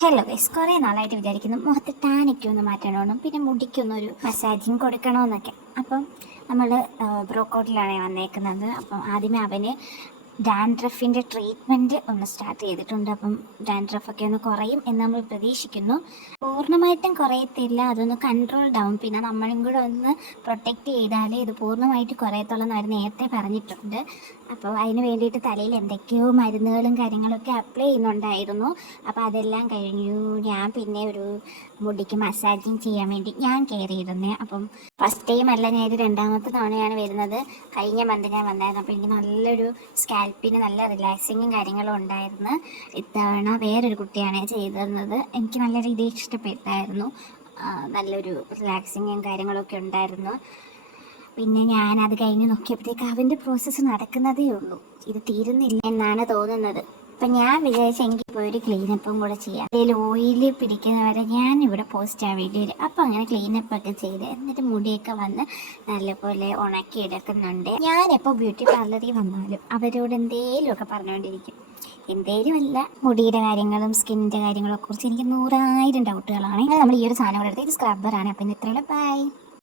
Hello guys, കുറേ നാളായിട്ട് വിചാരിക്കുന്നു മുഖത്ത് ടാനൊക്കെ ഒന്ന് മാറ്റണമെന്നും പിന്നെ മുടിക്കൊന്നൊരു മസാജിങ് കൊടുക്കണമെന്നൊക്കെ. അപ്പം നമ്മൾ ബ്രോക്കോട്ടിലാണ് വന്നേക്കുന്നത്. അപ്പം ആദ്യമേ അവന് ഡാൻഡ്രഫിൻ്റെ ട്രീറ്റ്മെൻറ്റ് ഒന്ന് സ്റ്റാർട്ട് ചെയ്തിട്ടുണ്ട്. അപ്പം ഡാൻഡ്രഫൊക്കെ ഒന്ന് കുറയും എന്ന് നമ്മൾ പ്രതീക്ഷിക്കുന്നു. പൂർണ്ണമായിട്ടും കുറയത്തില്ല, അതൊന്ന് കൺട്രോൾ ഡൗൺ, പിന്നെ നമ്മളും കൂടെ ഒന്ന് പ്രൊട്ടക്റ്റ് ചെയ്താലേ ഇത് പൂർണ്ണമായിട്ട് കുറയത്തുള്ളൂ എന്ന് അവർ നേരത്തെ പറഞ്ഞിട്ടുണ്ട്. അപ്പോൾ അതിന് വേണ്ടിയിട്ട് തലയിൽ എന്തൊക്കെയോ മരുന്നുകളും കാര്യങ്ങളൊക്കെ അപ്ലൈ ചെയ്യുന്നുണ്ടായിരുന്നു. അപ്പോൾ അതെല്ലാം കഴിഞ്ഞു. ഞാൻ പിന്നെ ഒരു മുടിക്ക് മസാജിങ് ചെയ്യാൻ വേണ്ടി ഞാൻ കയറിയിരുന്നേ. അപ്പം ഫസ്റ്റ് ടൈം അല്ല, ഞാൻ ഇത് രണ്ടാമത്തെ തവണയാണ് വരുന്നത്. കഴിഞ്ഞ മന്ത് ഞാൻ വന്നായിരുന്നു. അപ്പോൾ എനിക്ക് നല്ലൊരു സ്കാൽപ്പിന് നല്ല റിലാക്സിങ്ങും കാര്യങ്ങളും ഉണ്ടായിരുന്നു. ഇത്തവണ വേറൊരു കുട്ടിയാണ് ചെയ്തിരുന്നത്. എനിക്ക് നല്ല രീതിയിൽ ഇഷ്ടപ്പെട്ടായിരുന്നു. നല്ലൊരു റിലാക്സിങ്ങും കാര്യങ്ങളൊക്കെ ഉണ്ടായിരുന്നു. പിന്നെ ഞാനത് കഴിഞ്ഞ് നോക്കിയപ്പോഴത്തേക്ക് അവൻ്റെ പ്രോസസ്സ് നടക്കുന്നതേ ഉള്ളൂ, ഇത് തീരുന്നില്ല എന്നാണ് തോന്നുന്നത്. അപ്പം ഞാൻ വിചാരിച്ച എനിക്ക് പോയി ഒരു ക്ലീനപ്പും കൂടെ ചെയ്യാം. അതിൽ ഓയിൽ പിടിക്കുന്നവരെ ഞാൻ ഇവിടെ പോസ്റ്റ് ആവാൻ വേണ്ടി വരും. അപ്പം അങ്ങനെ ക്ലീനപ്പൊക്കെ ചെയ്ത് എന്നിട്ട് മുടിയൊക്കെ വന്ന് നല്ലപോലെ ഉണക്കി എടുക്കുന്നുണ്ട്. ഞാനെപ്പോൾ ബ്യൂട്ടി പാർലറിൽ വന്നാലും അവരോട് എന്തേലുമൊക്കെ പറഞ്ഞുകൊണ്ടിരിക്കും. എന്തേലും അല്ല, മുടിയുടെ കാര്യങ്ങളും സ്കിന്നിൻ്റെ കാര്യങ്ങളെ കുറിച്ച് എനിക്ക് 100,000 ഡൗട്ടുകളാണ്. നമ്മൾ ഈ ഒരു സാധനം കൂടെ എടുത്ത് ഇത് സ്ക്രബ്ബറാണ്. അപ്പം ഇന്ന് ഇത്രയുള്ള ബൈ.